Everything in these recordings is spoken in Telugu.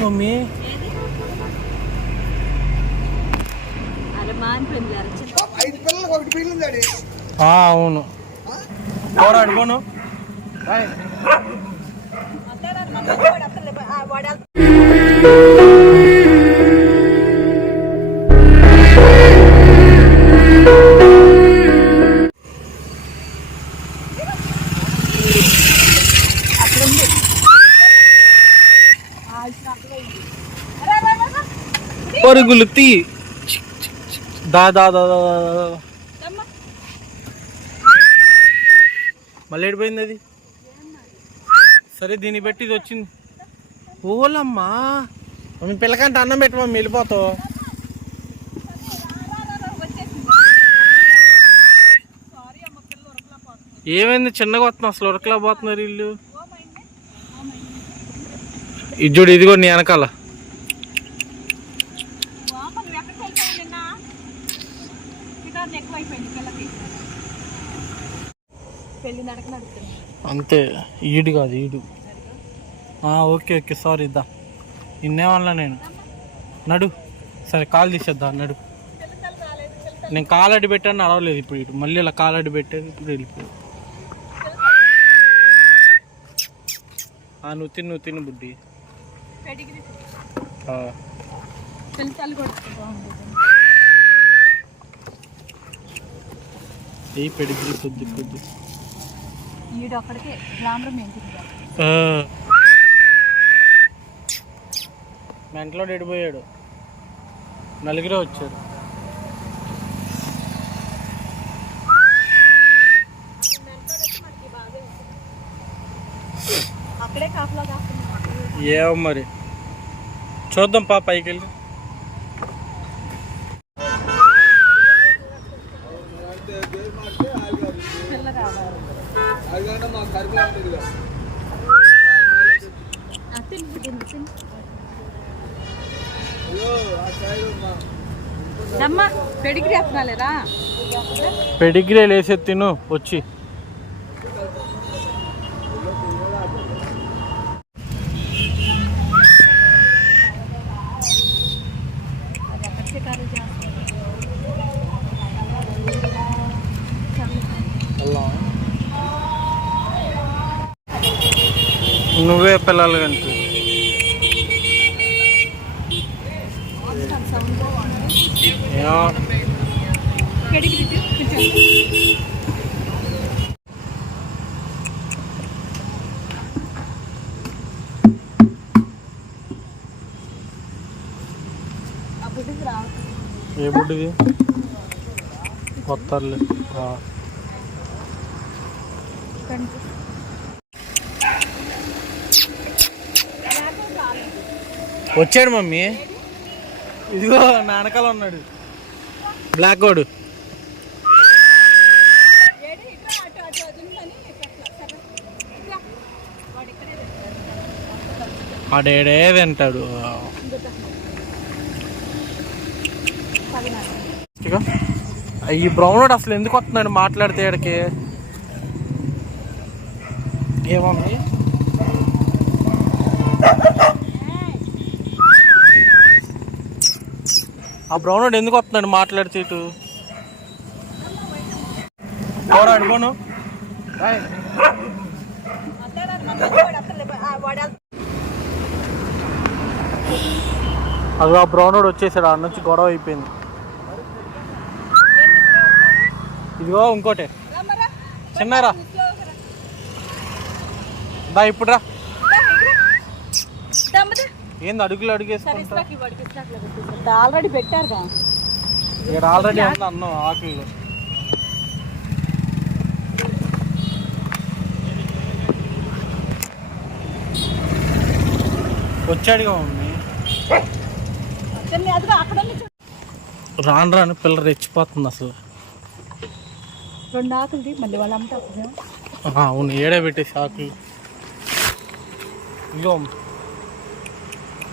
మమ్మీ అరే మానిపోయింది అరచి పరుగులు తీ. దాదా మళ్ళీ ఎడిపోయింది అది? సరే దీన్ని బట్టి ఇది వచ్చింది. ఓలమ్మా. మమ్మీ పిల్లకంటే అన్నం పెట్టి మమ్మీ వెళ్ళిపోతావు. ఏమైంది? చిన్నగా వస్తున్నా అసలు ఉరకలా పోతున్నారు వీళ్ళు. ఇది చూడు ఇదిగో నీ వెనకాల. అంతే ఈడు కాదు ఈడు. ఓకే ఓకే సారీ ఇద్దా నిన్నేమన్నా నేను? నడు. సరే కాల్ తీసేద్దా నడు. నేను కాలు అడ్డు పెట్టాను అడవలేదు ఇప్పుడు ఇటు. మళ్ళీ ఇలా కాలు అడ్డు పెట్టేది ఇప్పుడు వెళ్ళిపోయి నువ్వు తిను నువ్వు తిను బుద్ధి పెడిగిరి ఈ పెడిగ్రీ కొద్ది కొద్ది. ఈడు అక్కడికే. మెంట్లో ఎడిపోయాడు నలుగురే వచ్చారు. ఏమో మరి. చూద్దాం పా పైకి వెళ్ళి పెడిగ్రీ లేసే తిను వచ్చి. వెళ్ళాలి అంటే ఏ బుడ్డిది కొత్తర్లే ఆ. వచ్చాడు మమ్మీ. ఇదిగో నానకాల ఉన్నాడు. బ్లాక్ వాడు ఆడేడే తింటాడు ఇదిగో. ఈ బ్రౌన్ అసలు ఎందుకు వస్తున్నాడు మాట్లాడితే ఆడికి ఏమమ్మీ ఆ బ్రౌన్ వాడు ఎందుకు వస్తున్నాడు మాట్లాడితే ఇటు? పోరాడు అది ఆ బ్రౌన్ వాడు వచ్చేసాడు ఆడ నుంచి గొడవ అయిపోయింది. ఇదిగో ఇంకోటి. చిన్నారా? దా ఇప్పుడు రా ఏంది అడుగులు అడుగేసుకుంటా? ఆల్రెడీ పెట్టారు ఇక్కడ ఆల్రెడీ ఉంది అన్నం ఆకులు. వచ్చాడుగా ఉంది. రాను రాను పిల్ల రెచ్చిపోతుంది అసలు. రెండు ఆకులు మళ్ళీ వాళ్ళు అమ్ముతారు అవును ఏడే పెట్టేసి ఆకులు. దమ్మా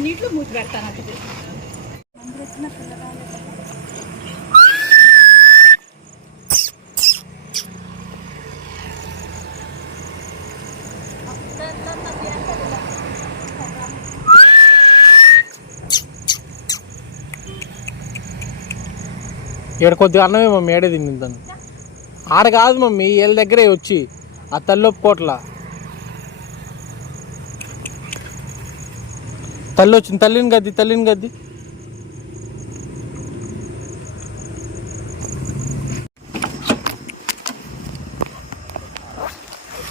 అన్నిట్లో మూతి పెడతాను అటు ఇక్కడ కొద్దిగా అన్నమే మమ్మీ ఏడే తింటాను ఆడ కాదు మమ్మీ వీళ్ళ దగ్గరే వచ్చి ఆ తల్లొప్పుకోట్లా తల్లి వచ్చింది తల్లిని గద్ది తల్లిని గద్ది.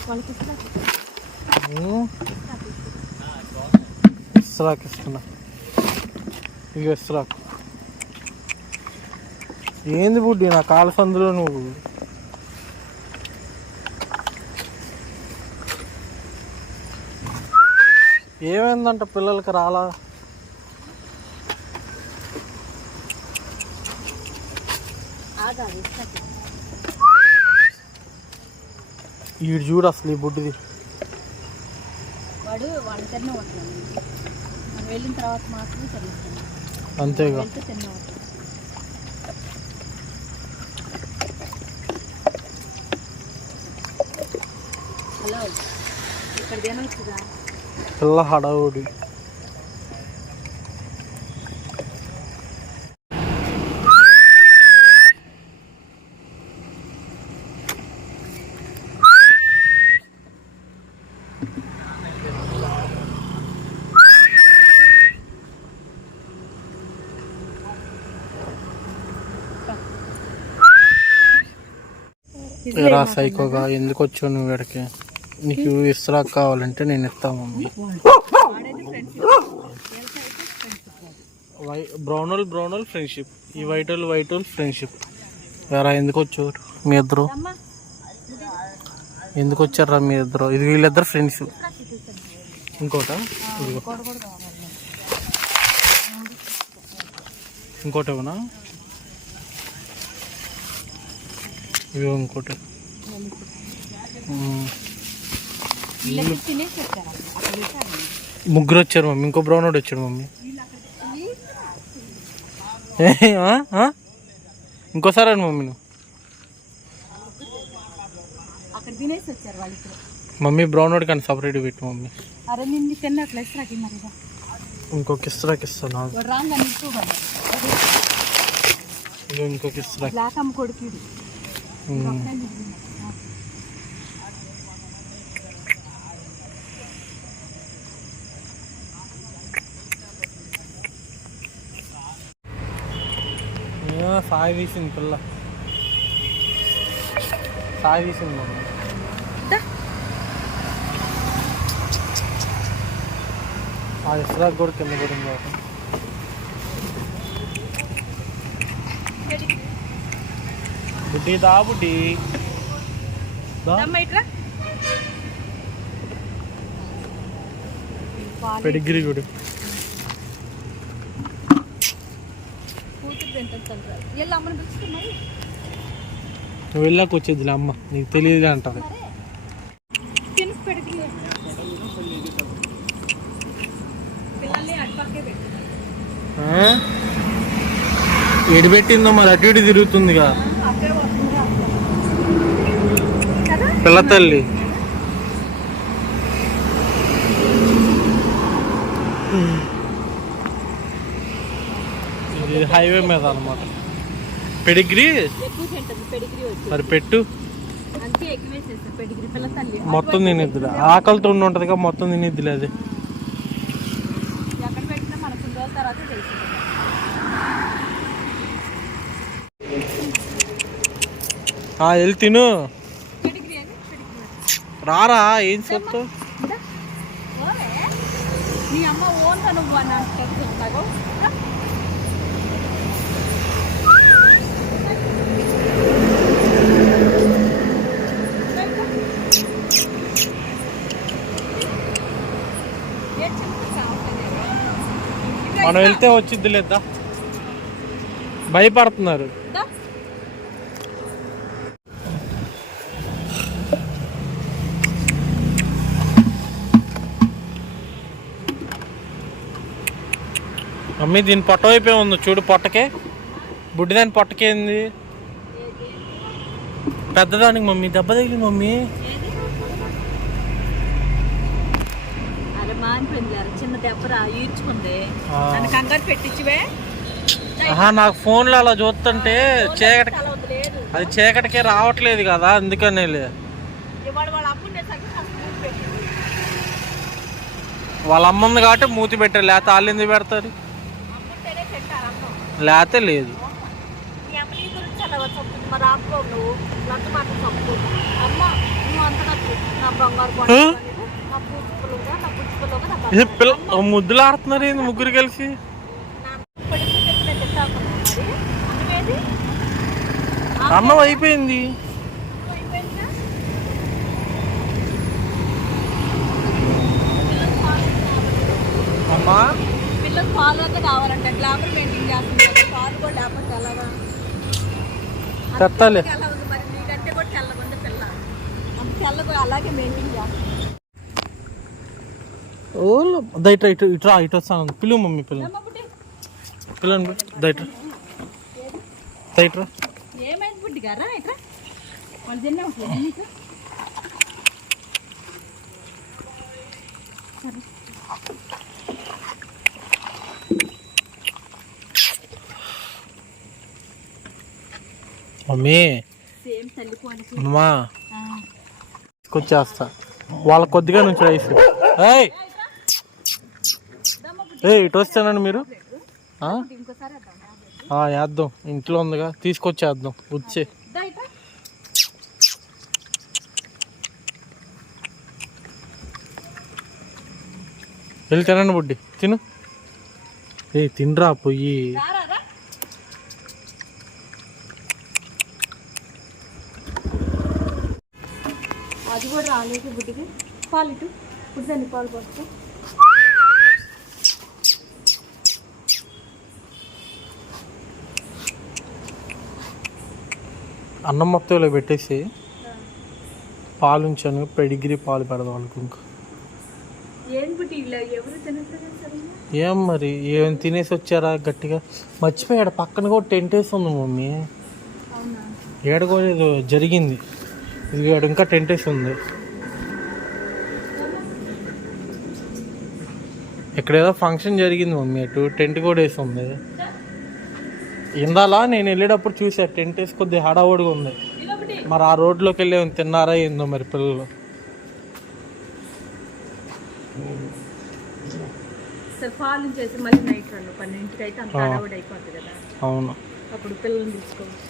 వాళ్ళకి ఇస్రాక్ ఇస్తున్నా. ఇక ఇస్రాక్. ఏంది బుడ్డి నా కాల సందులో నువ్వు? ఏమైందంట పిల్లలకి రాలా? ఈడు చూడు అసలు ఈ బుడ్డిది. వాడు వాళ్ళిద్దరినే ఉంటాడు మనం వెళ్ళిన తర్వాత మాత్రమే అంతేగా. తిన్న హలో ఇక్కడ తినవచ్చుగా పిల్ల హడావుడి. రా సైకోగా ఎందుకు వచ్చావు నువ్వు ఇక్కడికి? నీకు ఇస్రాక్ కావాలంటే నేను ఇస్తా మమ్మీ. వై బ్రౌనల్ బ్రౌనల్ ఫ్రెండ్షిప్. ఈ వైటల్ వైటల్ ఫ్రెండ్షిప్. ఎరా ఎందుకు వచ్చారు? మీ ఇద్దరు? ఎందుకు వచ్చారా మీ ఇద్దరు? ఇది వీళ్ళిద్దరు ఫ్రెండ్స్ ఇంకోట? ఇంకోటి ఇవ్వనా? ఇవి ఇంకోటి మ్మ్. వీళ్ళకి తినేసి వచ్చారు అక్కడ చూసాను ముగ్గురు వచ్చారు మమ్మీ. ఇంకో బ్రౌన్ వచ్చాడు మమ్మీ? ఇంకోసారి మమ్మీ. నువ్వు మమ్మీ బ్రౌన్ వాడి కానీ సపరేట్ పెట్టు మమ్మీ. ఇస్తాకి ఇంకొక ఇస్త్రాకి ఇస్తాను వాడు ఇంకొక ఇస్త్రాకి బ్లాక్ అమ్మ కొడుకు వీడు. మ్మ్. ఏమో సాయి తీసింది పిల్ల. సాయి తీసింది మమ్మీ. ఆ ఇస్రాక్ కూడా కింద పడింది బుడ్డి దా. బుడ్డి పెడిగిరి కూడా పిలుచుకున్నారు నువ్వు వెళ్ళాక వచ్చేదిలే అమ్మ నీకు తెలియదు అంటది పెట్టినారు ఎడి పెట్టిందో మరి అటు ఇటు తిరుగుతుందిగా. పిల్ల తల్లి. హైవే మీద అనమాట పెడిగ్రీ? మరి పెట్టు. మొత్తం తినేద్దులే. ఆకలితో ఉండి ఉంటుందిగా మొత్తం తినేద్దులే అది. ఆ, వెళ్ళి తిను. రారా ఏం చెప్తావు? నీ అమ్మ నువ్వు అని మనం వెళ్తే వచ్చిద్ది లేదా? భయపడుతున్నారు. మమ్మీ దీని పొట్ట వైపే ఉంది. చూడు పొట్టకే. బుడ్డిదాని పొట్టకేంది? పెద్దదానికి మమ్మీ దెబ్బ తగిలి మమ్మీ. చిన్న దెబ్బరా ఈడ్చుకుంది. కంగారు పెట్టించివే ఆహా నాకు ఫోన్లో అలా చూస్తుంటే చీకటి అది చీకటికే రావట్లేదు కదా అందుకనే వాళ్ళ అమ్మ ఉంది కాబట్టి మూతి పెట్టారు లేకపోతే వాళ్ళు ఎందుకు పెడతారు? లేకపోతే లేదు. మీ అమ్మ నీ గురించి అలా చెప్తుంది మరి ఆపుకో నువ్వు లంచ మాట చెప్తూ అమ్మ నువ్వు అంత నా బంగారు కొండ నా నా నా పిల్ల ఓ ముద్దులు ఆడుతున్నారు ఏంది ముగ్గురు కలిసి? అన్నం అయిపోయింది. అమ్మా? పిల్లలు పాలు అయితే కావాలంటే. గ్లామర్ మెయింటైన్ చేస్తుంది పాలు కూడా లేకపోతే ఎలాగా? కట్టాలి. దయట ఉంది ఇటు ఇట్రా ఇటు వస్తాను. పిలువు మమ్మీ పిల్ల పిల్ల బుడ్డి పిల్లని దైట్రా ఏమైంది బుడ్డి గారా ఇట్రా వాళ్ళు తిన్నా. మమ్మీ. అమ్మా. తీసుకొచ్చేస్తా. వాళ్ళ కొద్దిగా నుంచి రైస్. ఏయ్. ఏ ఇటు వస్తానండి మీరు. వేద్దాం. ఇంట్లో ఉందిగా. తీసుకొచ్చేద్దాం. వచ్చే. వెళ్ళి తినండి బుడ్డి. తిను. ఏ తినరా పొయ్యి. రాలేదు బుడ్డికి పాలు ఇటు. పుట్టింది పాలు పోస్తూ. అన్నం మొత్తం ఇలా పెట్టేసి పాలు ఉంచాను. పెడిగిరి పాలు పెడదాం వాళ్ళకి ఇంకా ఏం మరి? ఏం తినేసి వచ్చారా గట్టిగా? మర్చిపోయాడు పక్కన కూడా టెంట్ వేసి ఉంది మమ్మీ. ఏడ కూడా జరిగింది. ఇది ఇంకా టెంట్ వేసి ఉంది. ఇక్కడ ఏదో ఫంక్షన్ జరిగింది మమ్మీ అటు టెంట్ కూడా వేసి ఉంది. ఇందాలా నేను వెళ్ళేటప్పుడు చూసా టెంట్ వేసి కొద్దిగా హడావుడిగా ఉంది. మరి ఆ రోడ్లోకి వెళ్ళి తిన్నారా ఏందో మరి పిల్లలు? అవును. అప్పుడు పిల్లల్ని తీసుకోవచ్చు